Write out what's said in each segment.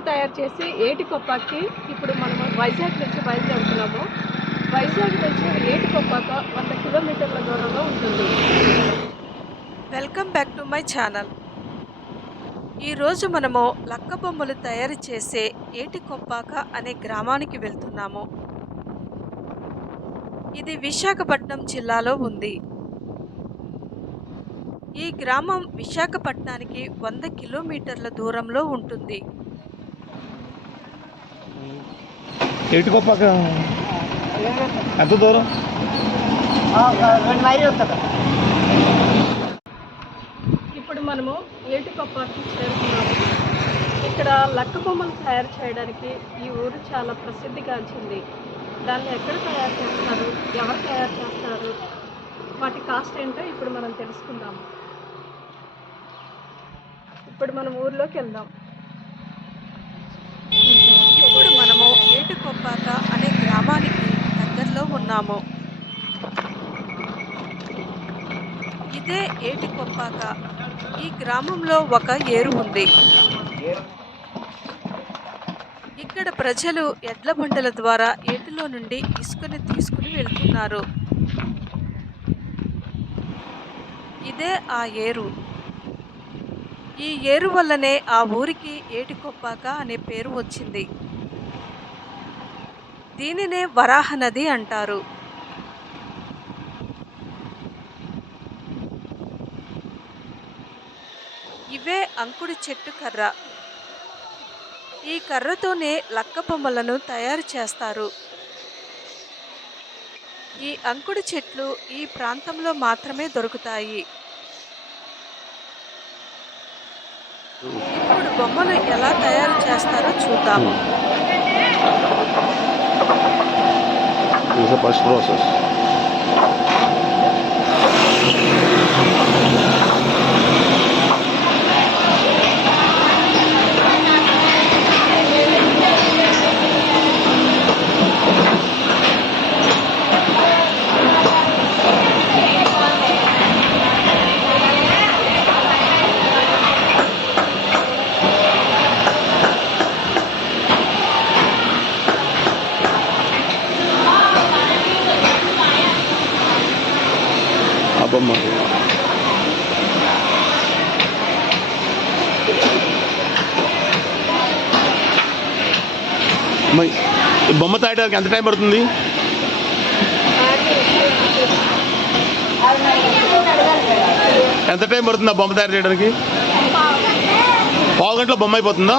బొమ్మలు తయారు చేసి ఏటికొప్పాకి ఇప్పుడు మనం వైజాగ్ నుంచి బయలుదేరుతున్నాము. వైజాగ్ నుంచి ఏటికొప్పాక 100 కిలోమీటర్ల దూరంలో ఉంటుంది. Welcome back to my channel. ఈరోజు మనము లక్క బొమ్మలు తయారు చేసే ఏటికొప్పాక అనే గ్రామానికి వెళ్తున్నాము. ఇది విశాఖపట్నం జిల్లాలో ఉంది. ఈ గ్రామం విశాఖపట్నానికి 100 కిలోమీటర్ల దూరంలో ఉంటుంది. ఏటికొప్పాక ఎంత దూరం? ఇప్పుడు మనము ఏటికొప్పాకి చేరుకున్నాము. ఇక్కడ లక్క బొమ్మలు తయారు చేయడానికి ఈ ఊరు చాలా ప్రసిద్ధిగాంచింది. దాన్ని ఎక్కడ తయారు చేస్తారు, ఎవరు తయారు చేస్తారు, వాటి కాస్ట్ ఏంటో ఇప్పుడు మనం తెలుసుకుందాము. ఇప్పుడు మనం ఊర్లోకి వెళ్దాం. ఇప్పుడు మనము ఏటికొప్పాక అనే గ్రామానికి దగ్గరలో ఉన్నాము. ఇదే ఏటికొప్పాక. ఈ గ్రామంలో ఒక ఏరు ఉంది. ఇక్కడ ప్రజలు ఎడ్ల బండల ద్వారా ఏటిలో నుండి ఇసుకని తీసుకుని వెళ్తున్నారు. ఇదే ఆ ఏరు. ఈ ఏరు వల్లనే ఆ ఊరికి ఏటికొప్పాక అనే పేరు వచ్చింది. దీనినే వరాహ నది అంటారు. ఇవే అంకుడి చెట్టు కర్ర. ఈ కర్రతోనే లక్క బొమ్మలను తయారు చేస్తారు. ఈ అంకుడి చెట్లు ఈ ప్రాంతంలో మాత్రమే దొరుకుతాయి. ఇప్పుడు బొమ్మలు ఎలా తయారు చేస్తారో చూద్దాము. బొమ్మ బొమ్మ తయారడానికి ఎంత టైం పడుతుంది? ఎంత టైం పడుతుంది ఆ బొమ్మ తయారు చేయడానికి? పావు గంటలో బొమ్మ అయిపోతుందా?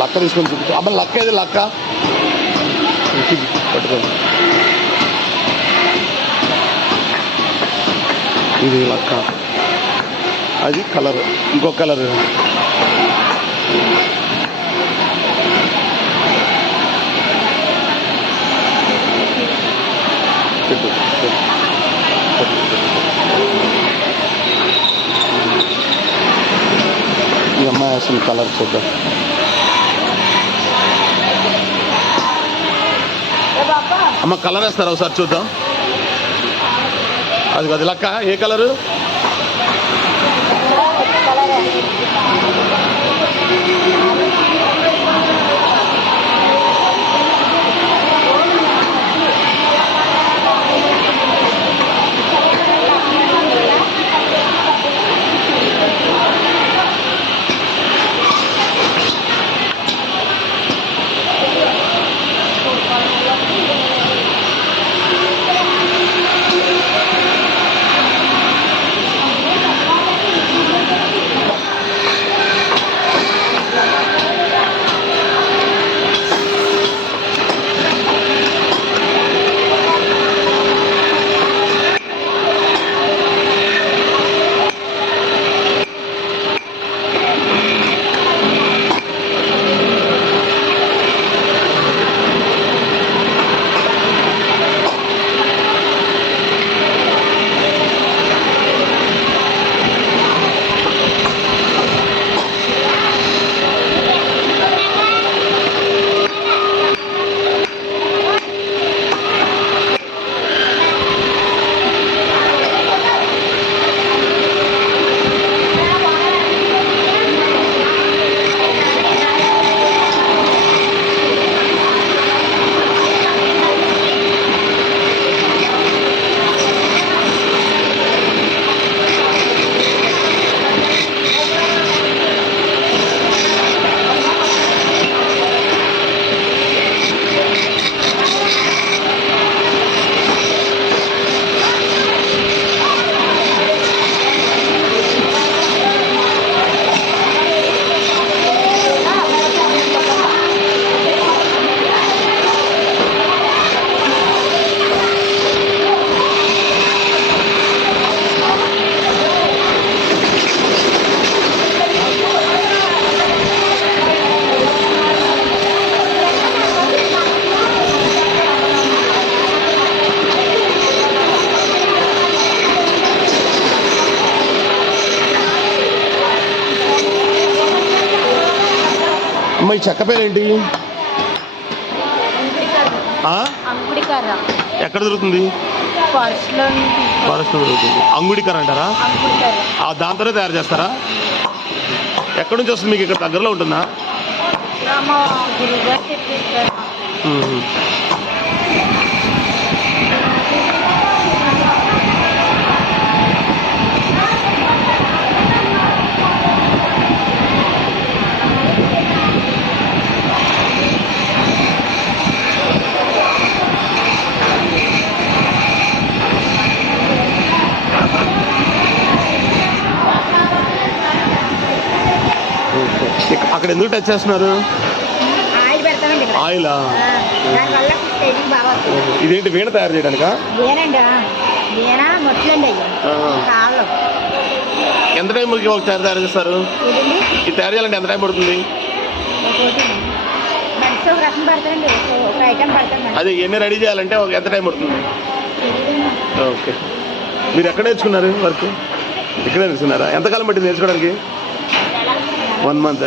లక్క తీసుకొని చూపించు. అమ్మ లక్క ఏది? లక్క పట్టుకోండి. ఇది లక్క, అది కలర్, ఇంకో కలర్. పెట్టు ఈ అమ్మాయి అసలు కలర్ చూద్దాం. అమ్మ కలర్ వేస్తారా ఒకసారి చూద్దాం. అది లక్క ఏ కలరు? ఈ చెక్క పేరేంటి? అంగుడికర్ర. ఎక్కడ దొరుకుతుంది? ఫారెస్ట్లో దొరుకుతుంది. అంగుడికర్ర అంటారా? దాంతోనే తయారు చేస్తారా? ఎక్కడి నుంచి వస్తుంది మీకు? ఇక్కడ దగ్గరలో ఉంటుందా? అక్కడ ఎందుకు టచ్ చేస్తున్నారు? ఆయిలా? ఇదేంటి, వీణ తయారు చేయడానికా? ఎంత టైం ఒకసారి తయారు చేస్తారు? ఇది తయారు చేయాలంటే ఎంత టైం పడుతుంది? అదే ఎన్ని రెడీ చేయాలంటే ఎంత టైం పడుతుంది? ఓకే. మీరు ఎక్కడ నేర్చుకున్నారు వర్క్? ఇక్కడే నేర్చుకున్నారా? ఎంతకాలం పట్టింది నేర్చుకోవడానికి? 1 month.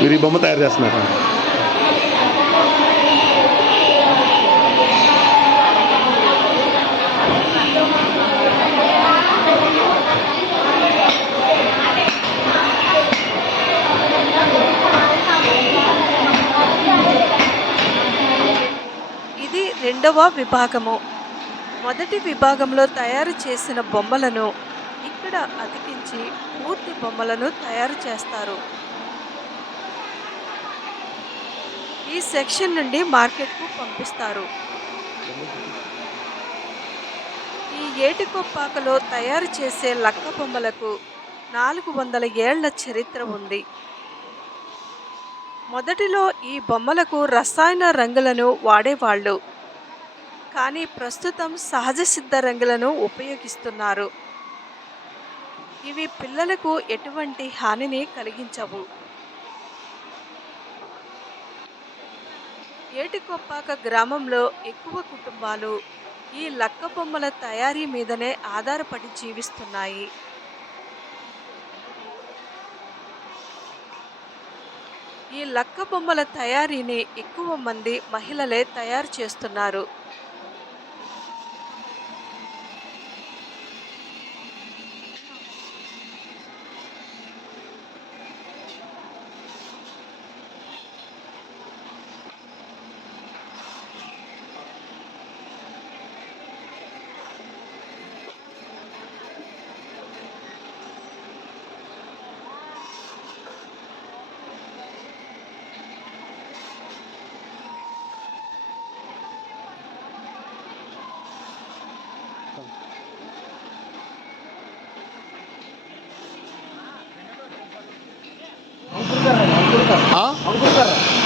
మీరు ఈ బొమ్మ తయారు చేస్తున్నారా? ఇది రెండవ విభాగము. మొదటి విభాగంలో తయారు చేసిన బొమ్మలను ఇక్కడ అతికించి పూర్తి బొమ్మలను తయారు చేస్తారు. ఈ సెక్షన్ నుండి మార్కెట్కు పంపిస్తారు. ఈ ఏటికొప్పాకలో తయారు చేసే లక్క బొమ్మలకు 400 ఏళ్ల చరిత్ర ఉంది. మొదటిలో ఈ బొమ్మలకు రసాయన రంగులను వాడేవాళ్ళు, కానీ ప్రస్తుతం సహజ సిద్ధ రంగులను ఉపయోగిస్తున్నారు. ఇవి పిల్లలకు ఎటువంటి హానిని కలిగించవు. ఏటికొప్పాక గ్రామంలో ఎక్కువ కుటుంబాలు ఈ లక్క బొమ్మల తయారీ మీదనే ఆధారపడి జీవిస్తున్నాయి. ఈ లక్క బొమ్మల తయారీని ఎక్కువ మంది మహిళలే తయారు చేస్తున్నారు.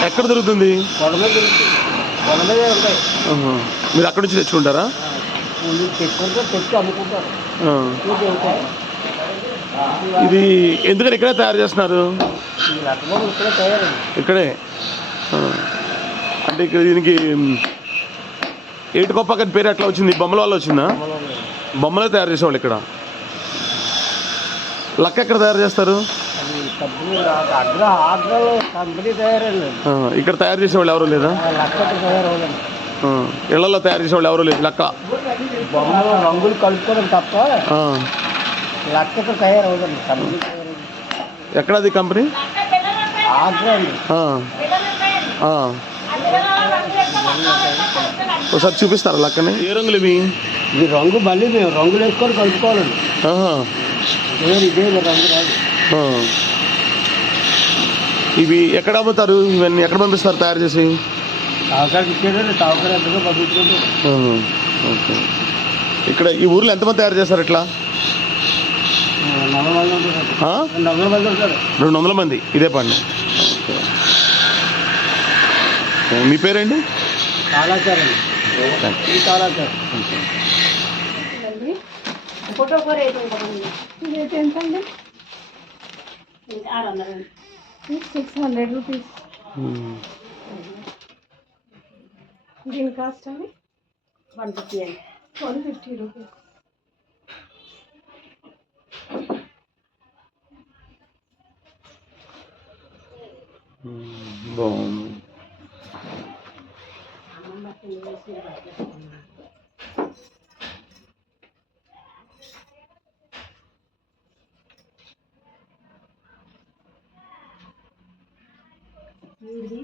ఎక్కడ దొరుకుతుంది? మీరు అక్కడి నుంచి తెచ్చుకుంటారా? ఇది ఎందుకని ఇక్కడే తయారు చేస్తున్నారు? ఇక్కడే అంటే ఇక్కడ దీనికి ఏటికొప్పాక పేరు ఎట్లా వచ్చింది? బొమ్మల వల్ల వచ్చిందా? బొమ్మలే తయారు చేసేవాళ్ళు ఇక్కడ. లక్క ఎక్కడ తయారు చేస్తారు? ఇక్కడ తయారు చేసేవాళ్ళు ఎవరు లేదా? ఇళ్లలో తయారు చేసేవాళ్ళు ఎవరు లేదు. లక్క రంగులు కలుపుకోవడం తప్ప లక్కకు తయారవుతుంది. ఎక్కడది కంపెనీ? ఒకసారి చూపిస్తారా లక్కని? ఏ రంగులు ఇవి? ఇది రంగు మళ్ళీ మేము రంగులు వేసుకొని కలుపుకోవాలండి. ఇదే రంగు రాదు. ఇవి ఎక్కడ అమ్ముతారు? ఇవన్నీ ఎక్కడ పంపిస్తారు తయారు చేసి? తావకాడికి ఇచ్చేదండి. తావకాడు ఎంతగా పంపించుకుంటే. ఓకే. ఇక్కడ ఈ ఊర్లో ఎంతమంది తయారు చేస్తారు ఇట్లా? 200 మంది ఇదే పని. మీ పేరేంటి? కాలాచారండి. 600 రూపీస్. దీని కాస్ట్ అండి 150 అండి. 150 రూపీస్. బాగుంది. ఇది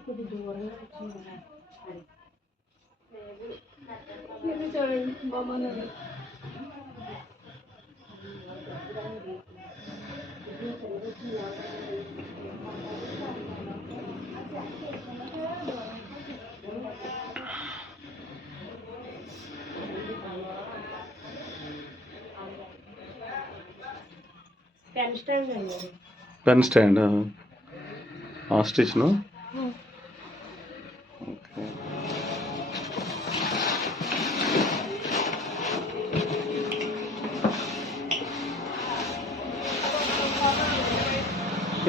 చూడండి బాగుందండి. పెన్ స్టాండ్ అండి. పెన్ స్టాండ్ ఆస్టిచ్ను. ఓకే.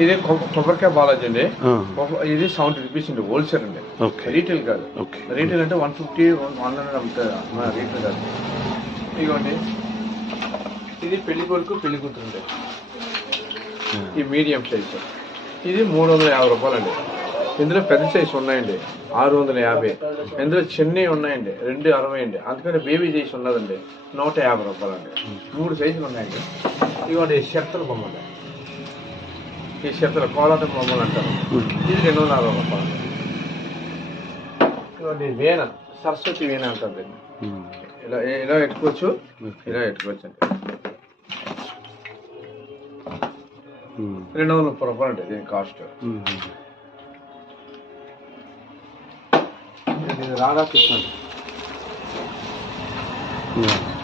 ఇది కొబ్బరికాయ బాలాజీ అండి. ఇది 70 రూపీస్ అండి, హోల్సేల్ అండి, రీటైల్ కాదు. రీటైల్ అంటే 150 100 అమ్ముతారు, రీటైల్ కాదు. ఇదిగోండి, ఇది పెళ్లి కొడుకు పెళ్లి కూతురు అండి, ఈ మీడియం సైజ్. ఇది 350 రూపాయలండి. ఇందులో పెద్ద సైజు ఉన్నాయండి 650. ఇందులో చిన్నవి ఉన్నాయండి 260 అండి. అందుకని బేబీ సైజు ఉన్నదండి 150 రూపాయలండి. 3 సైజులు ఉన్నాయండి. ఇదిగోండి షర్తల బొమ్మలు, ఈ షర్తల కోలాటం బొమ్మలు అంటారు. ఇది 240 రూపాయలు. ఇదిగోండి వీణ, సరస్వతి వీణ అంటారు. ఇలా ఇలా ఎట్టుకోవచ్చు, ఇలా ఎట్టుకోవచ్చు అండి. 230 రూపాయలు అండి దీని కాస్ట్. ఇది రాధాకృష్ణ,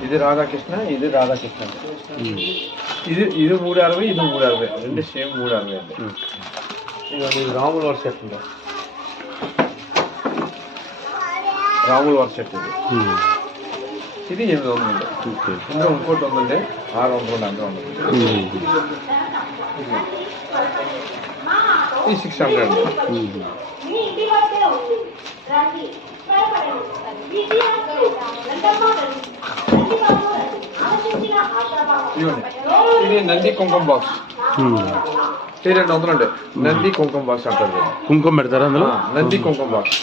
ఇది రాధాకృష్ణ, ఇది రాధాకృష్ణ అండి. ఇది 360, ఇది 360, రెండు సేమ్ 360 అండి. ఇది రాముల వారి సెట్ ఉంది, రాముల వారి సెట్ ఇది. ఇది 800 అండి. ఇంకా ఇంకోటి ఉందండి 600 అంతా ఉంది. ఇది 600 అండి. ఇది నంది కుంకుమ బాక్స్, ఇది 200 అండి. నంది కుంకుమ బాక్స్ అంటారు. కుంకుమ పెడతారా అందులో? నంది కుంకుమ బాక్స్.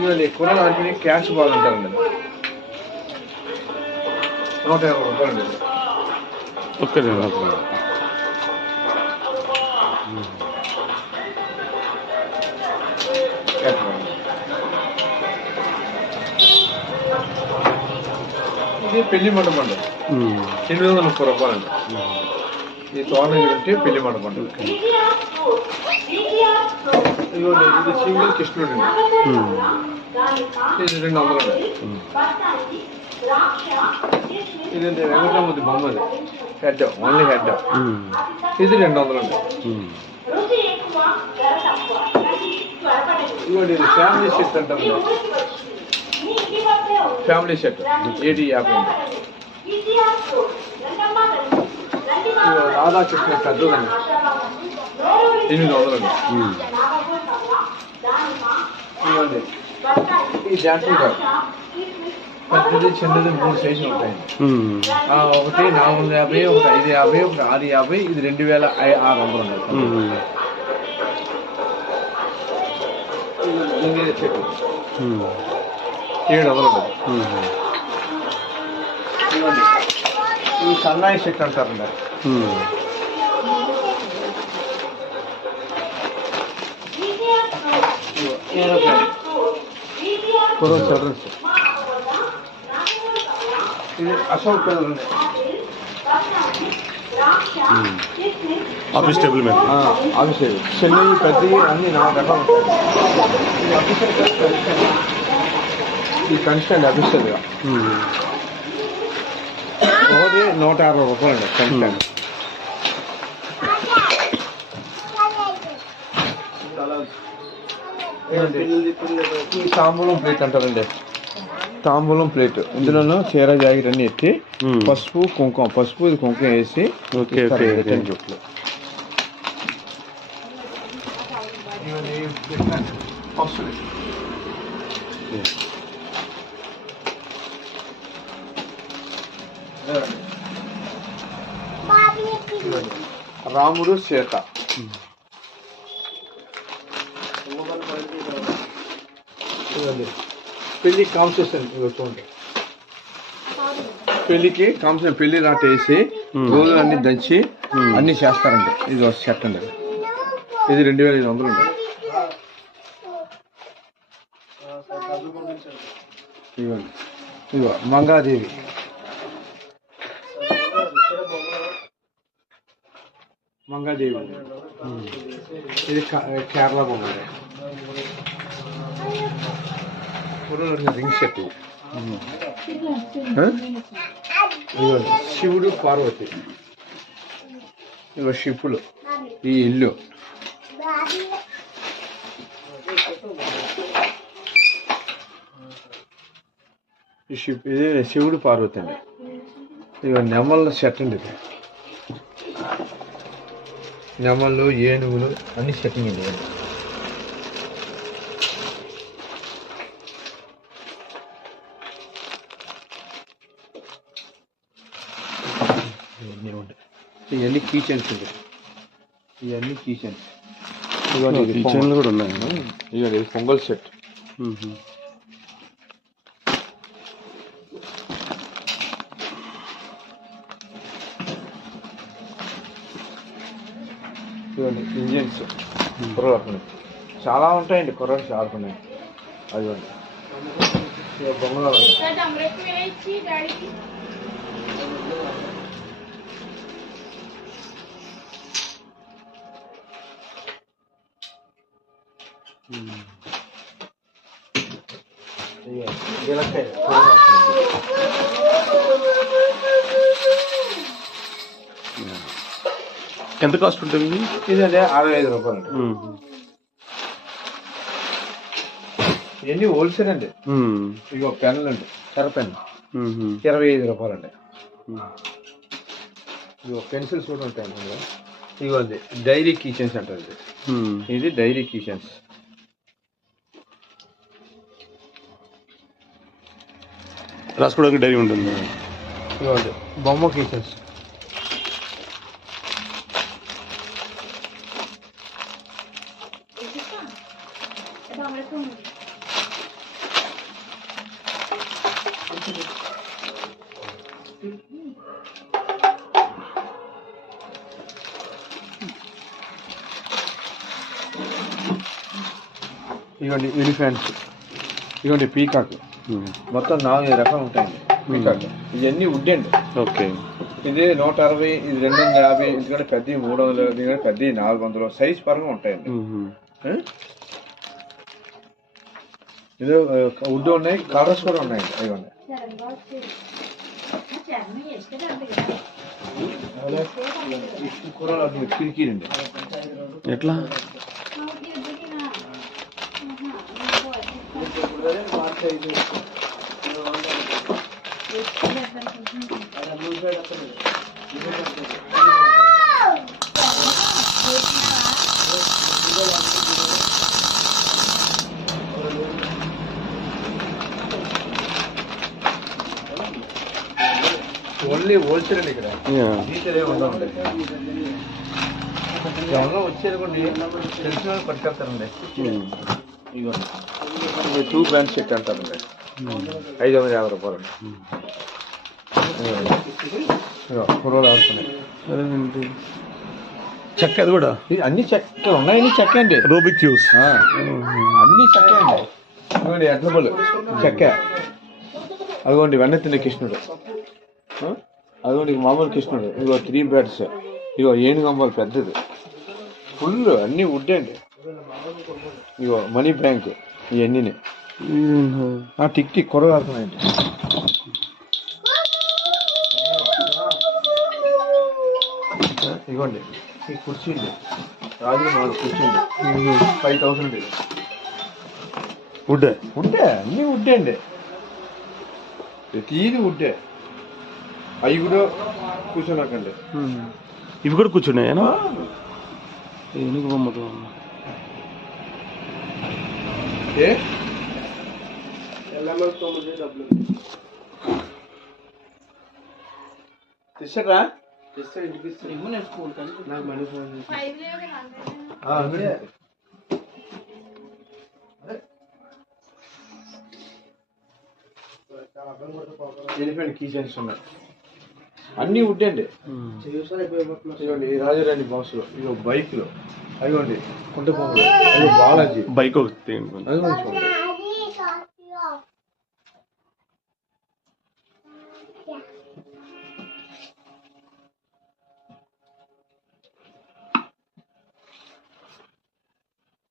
ఇవన్నీ కూర లాంటివి క్యాష్ బాల్ అంటారండి. 150 రూపాయలు అండి. ఓకే. ఇది పెళ్లి మండపం అండి, 830 రూపాయలు అండి. ఈ తోరణం గురించి పెళ్లి మండపం అండి. ఇదిగోండి, ఇది సింగిల్ కృష్ణుడు అండి, ఇది 200 అండి. ఇదండి వెంకటరామూర్తి బొమ్మ, అది హెడ్, ఓన్లీ హెడ్. ఇది 200 అండి. ఇదిగోండి, ఇది ఫ్యామిలీ సెట్ అంటారు, ఫ్యామిలీ సెట్ 80 50 అండి. రాధాకృష్ణ పెద్దదండి, 800 అండి. ఇదిగోండి, ఈ జాన్సీ గారు పెద్దది చిన్నది 3 సైజులు ఉంటాయండి. ఒకటి 450, ఒకటి 550, ఒకటి 650, ఇది 2600 అండి. చెట్టు 700 అండి. ఇదిగోండి, ఈ సన్నాయి చెట్టు అంటారండి. చిల్డ్రన్స్, ఇది అశోక్ పిల్లలు అండి. ఆఫీస్ టేబుల్ మీద ఆఫీస్ చిన్నవి పెద్దవి అన్ని 4 రకాలు ఉంటాయి. ఈ కన్స్టెంట్ అఫీషియల్గా ఒకటి 150 రూపాయలు అండి కన్స్టెంట్. ఈ తాంబూలం ప్లేట్ అంటారండి, తాంబూలం ప్లేట్. ఇందులోనూ చీర జాకెట్ అన్ని ఎత్తి పసుపు కుంకుమ, పసుపు ఇది కుంకుమ వేసి రిటర్న్ గిఫ్ట్లు. ఇవన్నీ పసులు. రాముడు సీత. పెళ్లి కాంపిటీషన్ చూడండి. పెళ్లికి కాంపిటీషన్, పెళ్లి నాట వేసి రోజులు అన్ని దంచి అన్ని చేస్తారండి. ఇది ఒక సెట్ అండి. ఇది 2500 అండి. ఇదిగోండి, ఇదిగో మంగాదేవి. మంగాదేవి ఇది కేరళ బొమ్మ. Ring set. ఇదిగోండి శివుడు పార్వతి. ఇదిగో షిప్పులు. ఈ ఇల్లు. ఈ షిప్ ఇది శివుడు పార్వతి అండి. ఇదిగో నెమళ్ళ సెట్ అండి. ఇది నెమళ్ళు, ఏనుగులు అన్ని సెట్టింగ్ అండి. ఇవన్నీ కీచెన్స్ అండి. ఇవన్నీ కీచెన్స్. కిచెన్లు కూడా ఉన్నాయి. ఇదిగోండి ఇది పొంగల్ సెట్. ఇదిగోండి ఇంజిన్స్, కుర్రలు ఆడుకున్నాయి. చాలా ఉంటాయండి కుర్రలు ఆడుకున్నాయి. అదిగోండి బొమ్మలు. ఎంత కాస్ట్ ఉంటుంది? ఇదండి 65 రూపాయలు. ఇవన్నీ హోల్సేల్ అండి. ఇగో పెన్నులు అండి, కర్ర పెన్ 25 రూపాయలండి. ఇగో పెన్సిల్స్ కూడా ఉంటాయి అందులో. ఇగోండి డైరీ కిచెన్స్ అంటారు. ఇది డైరీ కిచెన్స్. రాసుకోవడానికి డైరీ ఉంటుంది. ఇగోండి బొమ్మ కిచెన్స్. ఇవ్వండి ఎలిఫెంట్స్. ఇవ్వండి పీకాక్. మొత్తం 4 రకాలు ఉంటాయండి పీకాక్. ఇవన్నీ వుడ్ అండి. ఓకే. ఇది 160, ఇది 250, ఎందుకంటే పెద్ద 300, ఎందుకంటే పెద్ద 400. సైజ్ పరంగా ఉంటాయండి. ఇది వుడ్ ఉన్నాయి, కలర్స్ కూడా ఉన్నాయండి. ఇవ్వండి కూరలు అది కిరికిరండి. ఎట్లా? ఓన్లీ హోల్సేల్ అండి ఇక్కడ. రీటైల్ ఉండదు. ఎవరో వచ్చేది తెలిసిన వాళ్ళు పట్టుకెళ్తారండి. ఇగో 2 బ్రాండ్ సెట్ అంటారండి. 550 రూపాయలు. కూరలు ఆడుతున్నాయి. చెక్క అది కూడా అన్ని చెక్క ఉన్నాయని చెక్క అండి. రూబిక్ క్యూబ్స్ అన్ని చెక్క అండి. ఇదిగోండి ఎడ్లబుల్ చెక్క. అదిగోండి వెన్నెత్తిన కృష్ణుడు. అదిగోండి మామూలు కృష్ణుడు. ఇగో 3 బెడ్స్. ఇగో ఏనుగంబాలు పెద్దది. ఫుల్ అన్ని వుడ్ అండి. ఇగో మనీ బ్యాంక్. ఇవన్నీ టిక్ టిక్ కూరలు ఆడుతున్నాయండి. ఇదిగోండి ఈ కుర్చీ అండి. రాజు 4 కుర్చీ అండి. 5000 అండి. వుడ్డే అన్నీ వుడ్డే అండి. ప్రతిది వుడ్డే. అవి కూడా కూర్చోనాకండి. ఇవి కూడా కూర్చున్నాయా? ఏనుగు బొమ్మతో ఏ ఎల్ఎంఎల్ 9 డబ్బులు తెచ్చారా ఇస్తే ఇంటికి ఇస్తే నేను స్కూల్ కానీ నాకు మనీ ఫోన్ చేసి అదే ఎలిఫెంట్ కీ చైన్స్ ఉన్నాయి, అన్నీ వుడ్ అండి. ఇదిగోండి ఈ రాజారాణి బాక్స్లో, ఇదిగో బైక్లో, అదిగోండి కుంట పొంగలు, అదిగో బాలాజీ బైక్ ఒకటి అది కూడా చూడండి.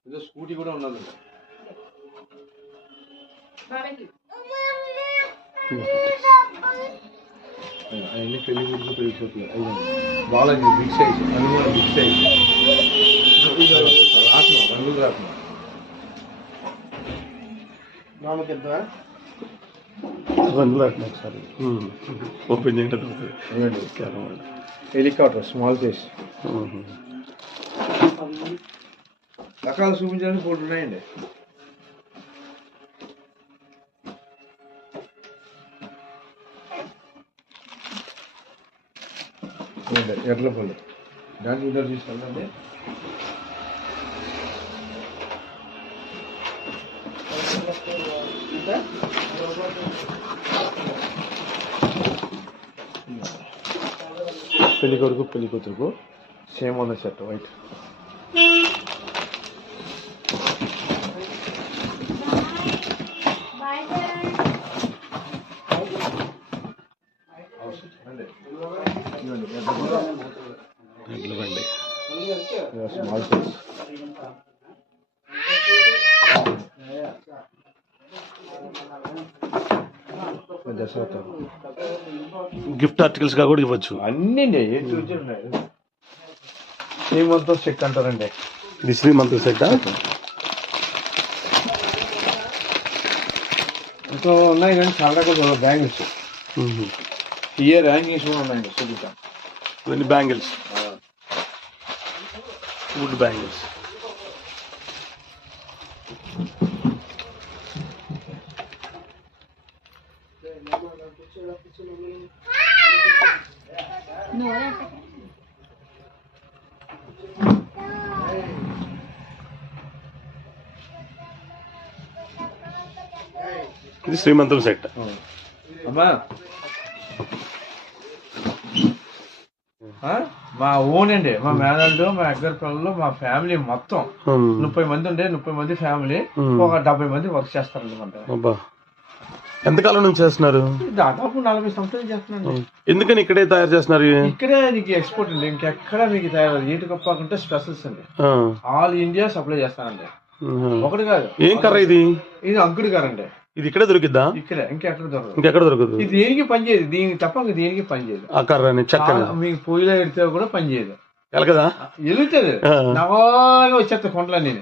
ఇదో స్కూటీ కూడా ఉన్నది. అవన్నీ పెళ్లి గురించి పెళ్లి చూపులు, బాలాజీ బిగ్ సైజ్, అది కూడా బిగ్ సైజ్ రాత్మ, రంగులు రాత్మ. మామకి ఎంత ఒకసారి ఓపెన్ చేయండి. హెలికాప్టర్ స్మాల్ సైజ్ రకాలు చూపించడానికి 4 ఉన్నాయండి. ఎర్రపల్లి దానికి ఇద్దరు తీసుకెళ్ళండి. పెళ్లి కొడుకు పెళ్లి కూతురుకు సేమ్ ఉన్న shirt white. Small size gift articles గా కూడా ఇవ్వచ్చు. అన్నీ ఉన్నాయి. శ్రీమంతం సెట్ అంటారండి. ఇది శ్రీమంతం సెట్ ఇంకా ఉన్నాయి కానీ చాలా రకాల బ్యాంగిల్స్, ఇయర్ హ్యాంగింగ్స్ కూడా ఉన్నాయండి. చూపిస్తాం. ఇవన్నీ బ్యాంగిల్స్, వుడ్ బ్యాంగిల్స్. ఇది శ్రీమంతం సెట్. అమ్మా మా ఓన్ అండి, మా మేనల్లు, మా అగ్గర పిల్లలు, మా ఫ్యామిలీ మొత్తం 30 మంది ఉండే, 30 మంది ఫ్యామిలీ, ఒక 70 మంది వర్క్ చేస్తారండి. మన ఎంతకాలం నుంచి చేస్తున్నారు? దాదాపు 40 సంవత్సరాలు చేస్తున్నాండి. ఎందుకని ఇక్కడే తయారు చేస్తున్నారు? ఇక్కడే నీకు ఎక్స్పోర్ట్ అండి, ఇంకెక్కడ మీకు తయారు. ఏటి కప్పాకుంటే స్పెషల్స్ అండి, ఆల్ ఇండియా సప్లై చేస్తానండి. ఒకటి కాదు. ఏం కర్ర ఇది? ఇది అంకుడి కర్ర అండి. ఇది ఇక్కడే దొరికిద్దా? ఇక్కడే, ఇంకెక్కడ దొరకదు. ఇంకెక్కడ దొరకదు. ఇది దేనికి పనిచేయదు, దీనికి తప్ప దేనికి పనిచేయదు. ఆ కర్ర చక్కగా మీకు పొయ్యిలో పెడితే కూడా పనిచేయదు. ఎలగదా? ఎలుగుతుంది, నవాగా వచ్చేస్తా కొండలో. నేను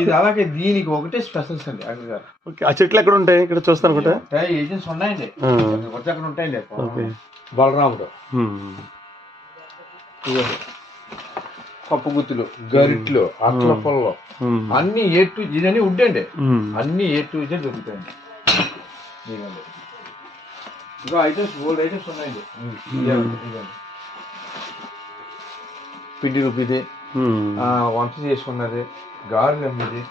ఇది అలాగే దీనికి ఒకటే స్పెషల్స్ అండి అక్కడ గారు. ఆ చెట్లు ఎక్కడ ఉంటాయి? ఇక్కడ చూస్తాను కూడా ఏజెన్సీ ఉన్నాయండి, అక్కడ ఉంటాయండి. బలరాముడు, పప్పు గుత్తులు, గరిట్లు, అట్ల పొల్లో, అన్ని ఇదని ఉడ్డండి, అన్ని దొరుకుతాయండి. ఇంకా ఐటమ్స్ ఓల్డ్ ఐటమ్స్ ఉన్నాయండి. పిండి రుబ్బిది, వంట చేసుకున్నది, గారెలు అమ్మిది.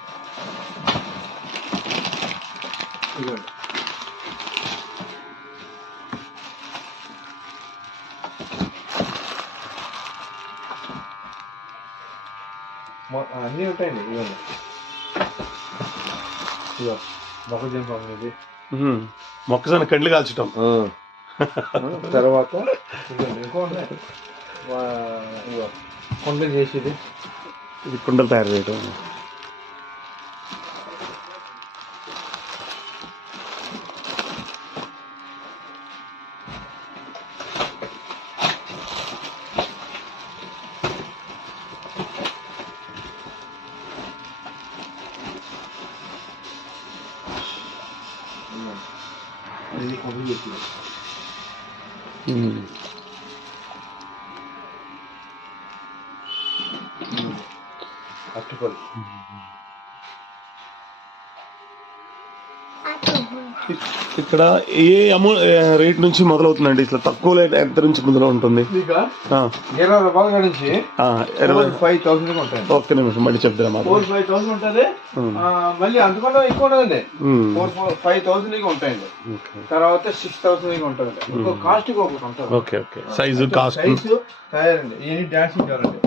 అన్నీ ఉంటాయండి. ఇవన్నీ మొక్కజొన్న పండుగ, మొక్కజొన్న కండ్లు కాల్చటం. తర్వాత ఇంకో ఉన్నాయి, కొండలు చేసేది. ఇది కుండలు తయారు చేయటం. అట్టుపల్లి ఇక్కడ ఏ రేట్ నుంచి మొదలవుతుందండి ఇట్లా తక్కువ రేట్ ఎంత నుంచి మొదలు ఉంటుంది? ఇక 20 రూపాయల నుంచి 5,000 ఉంటాయి. ఒక్క నిమిషం మళ్ళీ చెప్తారా మాకు? 4-5,000 ఉంటుంది. మళ్ళీ అందుకన్నా ఎక్కువ ఉండదండి. 4-5,000 ఉంటాయండి. తర్వాత 6,000 ఉంటుంది. ఇంకో కాస్ట్ ఒకటి ఉంటుంది. Okay okay. Size cost size తయారండి. ఇవన్నీ డాన్సింగ్ కావాలండి.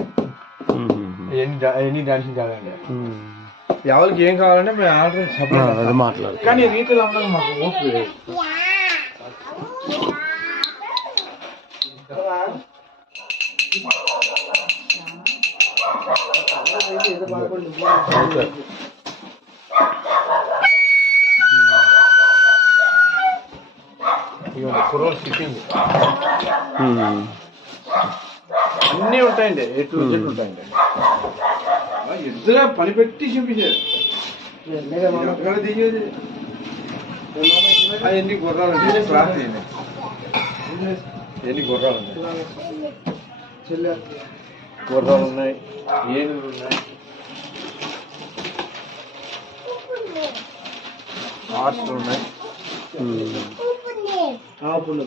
ఇవన్నీ డాన్సింగ్ కావాలండి. ఎవరికి ఏం కావాలంటే మేము ఆర్డర్ సపరేట్ మాట్లాడు. కానీ రీటైల్ అమ్మడానికి మాకు ఓకే లేదు. కుర్రోలు సిట్టింగ్ అన్నీ ఉంటాయండి. A to Z ఉంటాయండి. ఇద్దరే పని పెట్టి చూపించారు. ఎన్ని గుర్రాలండి? క్లాత్ ఎన్ని గుర్రాలు ఉన్నాయి, ఏనుగులు ఉన్నాయి, హార్స్లు ఉన్నాయి.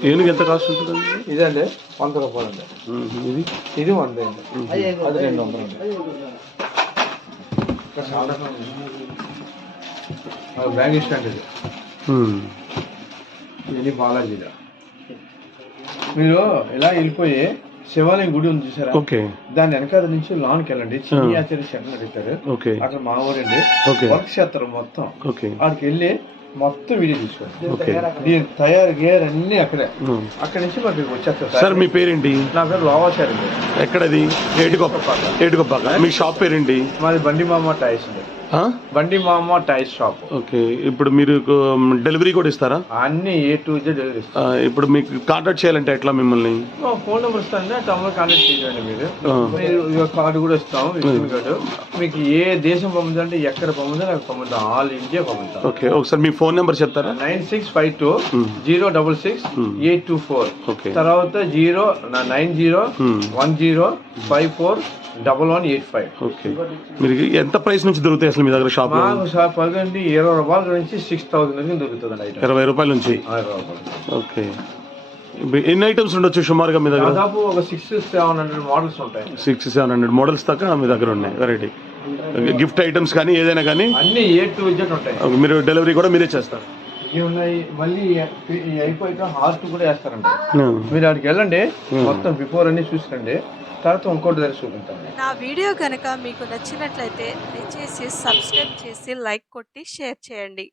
ఏనుగు ఎంత కాస్ట్ ఉంటుంది? ఇదండి 100 రూపాయలు అండి. ఇది 100 అండి. అది 200 అండి. బ్యాగ్ స్టాండ్ ఇది. ఇది బాలాజీలో మీరు ఇలా వెళ్ళిపోయి శివాలయం గుడి ఉంది చూసారా? ఓకే. దాని వెనకాల నుంచి లాన్కి వెళ్ళండి. చిన్ని ఆచార్య శరణ్ అడుగుతారు. ఓకే. అక్కడ మా ఊరండి. ఓకే. వర్క్ చేస్తారు మొత్తం. ఓకే. అక్కడికి వెళ్ళి మొత్తం వీడియో తీసుకోండి. ఓకే. దీని తయారు గేర్ అన్ని అక్కడే. అక్కడి నుంచి మాకు వచ్చేస్తారు. సార్ మీ పేరేంటి? నా పేరు లోవాచారి అండి. ఎక్కడది? ఏటుకొప్పాక. మీ షాప్ పేరేంటి? మాది బండి మామ టైర్స్ అండి. బండి మామ టైర్స్ షాప్. ఓకే. ఇప్పుడు మీరు డెలివరీ కూడా ఇస్తారా? అన్ని A to Z డెలివరీ ఇస్తాం. ఇప్పుడు మీకు కాంటాక్ట్ చేయాలంటే ఎట్లా మిమ్మల్ని? ఫోన్ నెంబర్ ఇస్తానండి. ఆ టైంలో కాంటాక్ట్ చేయండి. మీరు కార్డు కూడా ఇస్తాం. Visiting card. మీకు ఏ దేశం పంపుతుందంటే ఎక్కడ పంపుతుందో నాకు పంపుతాం. ఆల్ ఇండియా పంపుతాం. ఓకే. ఒకసారి మీ ఫోన్ నెంబర్ చెప్తారా? 9652-066-824. ఓకే. తర్వాత 9010541185. ఓకే. మీరు ఎంత ప్రైస్ నుంచి దొరుకుతాయి అసలు మీ దగ్గర షాప్? మాకు షాప్ పదండి 20 రూపాయల నుంచి 6,000 వరకు దొరుకుతుంది ఐటమ్. 20 రూపాయల నుంచి. ఓకే. ఎన్ని ఐటమ్స్ ఉండొచ్చు సుమారుగా మీ దగ్గర? దాదాపు ఒక 600-700 మోడల్స్ ఉంటాయి. 600-700 మోడల్స్ దాకా మీ దగ్గర ఉన్నాయి. వెరైటీ గిఫ్ట్ ఐటమ్స్ కానీ ఏదైనా కానీ అన్ని A to Z ఉంటాయి. మీరు డెలివరీ కూడా మీరే చేస్తారు? ఇవి ఉన్నాయి. మళ్ళీ అయిపోయాక హార్ట్ కూడా వేస్తారండి. మీరు అక్కడికి వెళ్ళండి. మొత్తం బిఫోర్ అన్ని చూసుకోండి. తర్వాత ఇంకోటి దగ్గర చూపించాను. నా వీడియో కనుక మీకు నచ్చినట్లయితే దయచేసి సబ్స్క్రైబ్ చేసి లైక్ కొట్టి షేర్ చేయండి.